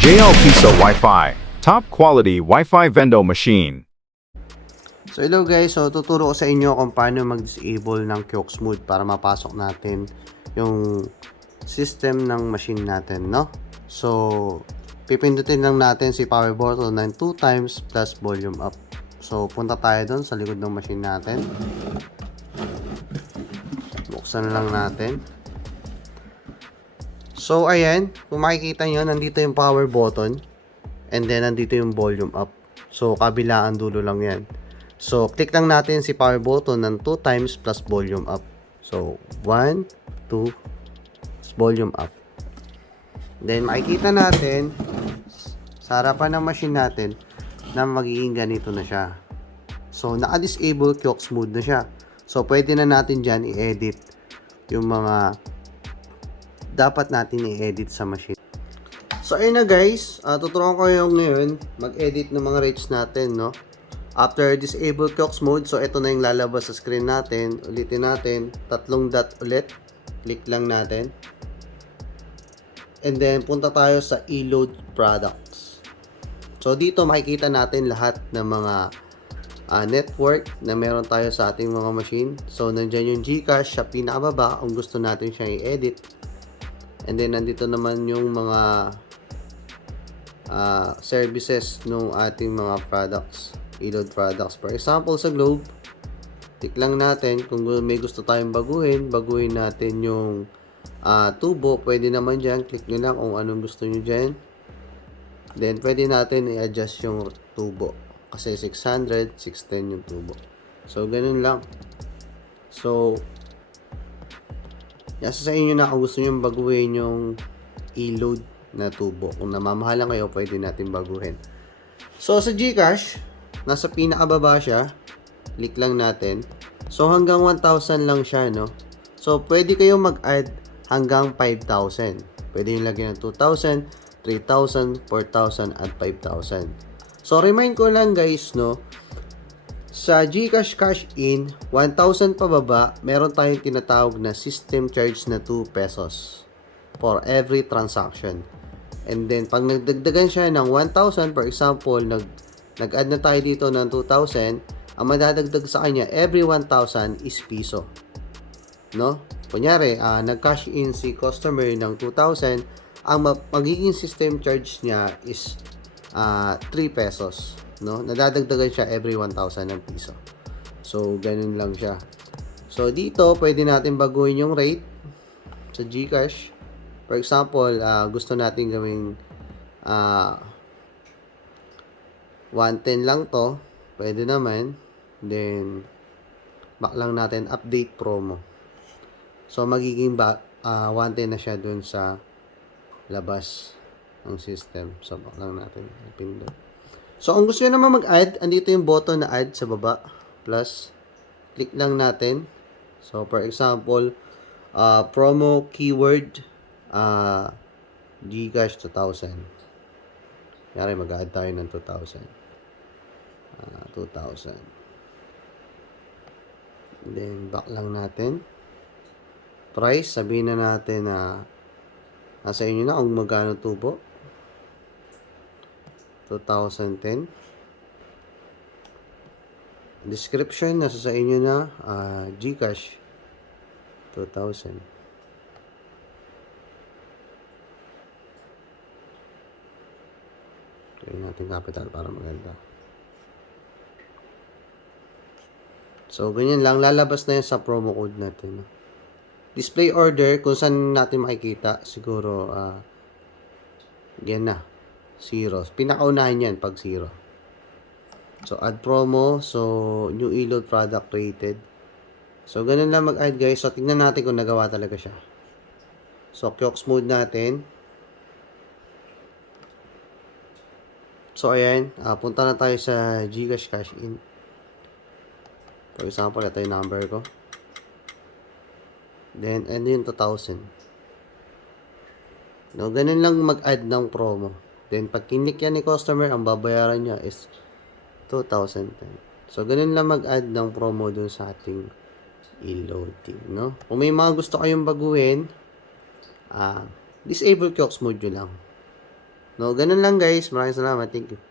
JL Pisa Wi-Fi, top quality Wi-Fi Vendo machine. So hello guys, so tuturo ko sa inyo kung paano mag-disable ng Kiox Mode para mapasok natin yung system ng machine natin, no? So pipindutin lang natin si power button ng 2 times plus volume up. So punta tayo doon sa likod ng machine natin. Buksan lang natin. So ayan, kung makikita nyo, nandito yung power button and then nandito yung volume up. So kabilaan dulo lang yan. So click lang natin si power button ng 2 times plus volume up. So 1, 2, volume up. Then makikita natin sa harapan ng machine natin na magiging ganito na siya. So naka-disable Kiox Mode na siya. So pwede na natin dyan i-edit yung mga dapat natin i-edit sa machine. So ayun na guys, tuturuan ko yung ngayon mag-edit ng mga rates natin, no? After disable Kiox Mode, so ito na yung lalabas sa screen natin. Ulitin natin, 3 dot ulit. Click lang natin. And then punta tayo sa e-load products. So dito makikita natin lahat ng mga network na meron tayo sa ating mga machine. So nandiyan yung GCash sa pinakababa kung gusto natin siyang i-edit. And then nandito naman yung mga services ng ating mga products, e-load products. For example, sa Globe, click lang natin kung may gusto tayong baguhin natin yung tubo, pwede naman dyan, click nyo lang kung anong gusto nyo dyan. Then pwede natin i-adjust yung tubo kasi 600, 610 yung tubo. So ganun lang. So nasa sa inyo na kung gusto nyo baguhin yung e-load na tubo. Kung namamahalan kayo, pwede natin baguhin. So sa GCash, nasa pinakababa siya. Click lang natin. So hanggang 1,000 lang siya, no? So pwede kayo mag-add hanggang 5,000. Pwede yung lagyan ng 2,000, 3,000, 4,000 at 5,000. So remind ko lang guys, no? Sa GCash Cash In, 1,000 pababa, meron tayong tinatawag na system charge na 2 pesos for every transaction. And then, pag nagdagdagan siya ng 1,000, for example, nag-add na tayo dito ng 2,000, ang madadagdag sa kanya, every 1,000 is piso. No? Kunyari, nag-cash in si customer ng 2,000, ang magiging system charge niya is 3 pesos. No? Nadadagdagan siya every 1,000 ng piso. So, ganun lang siya. So, dito, pwede natin baguhin yung rate sa GCash. For example, gusto natin gawing 110 lang to. Pwede naman. Then, back lang natin, update promo. So, magiging 110 na siya dun sa labas ng system. So, back lang natin. Pindot. So, kung gusto nyo naman mag-add, andito yung button na add sa baba. Plus, click lang natin. So, for example, promo keyword GCash 2,000. Kaya mag-add tayo ng 2,000. 2,000. Then, back lang natin. Price, sabihin na natin na nasa inyo na kung magkano tubo. 2010. Description, nasa sa inyo na GCash 2,000. Kaya natin capital para maganda. So, ganyan lang. Lalabas na yan sa promo code natin. Display order, kung saan natin makikita, siguro, yan na. 0. Pinakaunahin yan pag 0. So, add promo. So, new e-load product rated. So, ganun lang mag-add guys. So, tingnan natin kung nagawa talaga siya. So, Kiox Mode natin. So, ayan. Punta na tayo sa GCash Cash In. For example, ito yung number ko. Then, ano yung 2,000. No, ganun lang mag-add ng promo. Then, pag kinik yan ni customer, ang babayaran niya is 2,010. So, ganun lang mag-add ng promo dun sa ating e-loading, no? Kung may mga gusto kayong baguhin, disable Kiox Mode nyo lang. No, ganun lang guys. Maraming salamat. Thank you.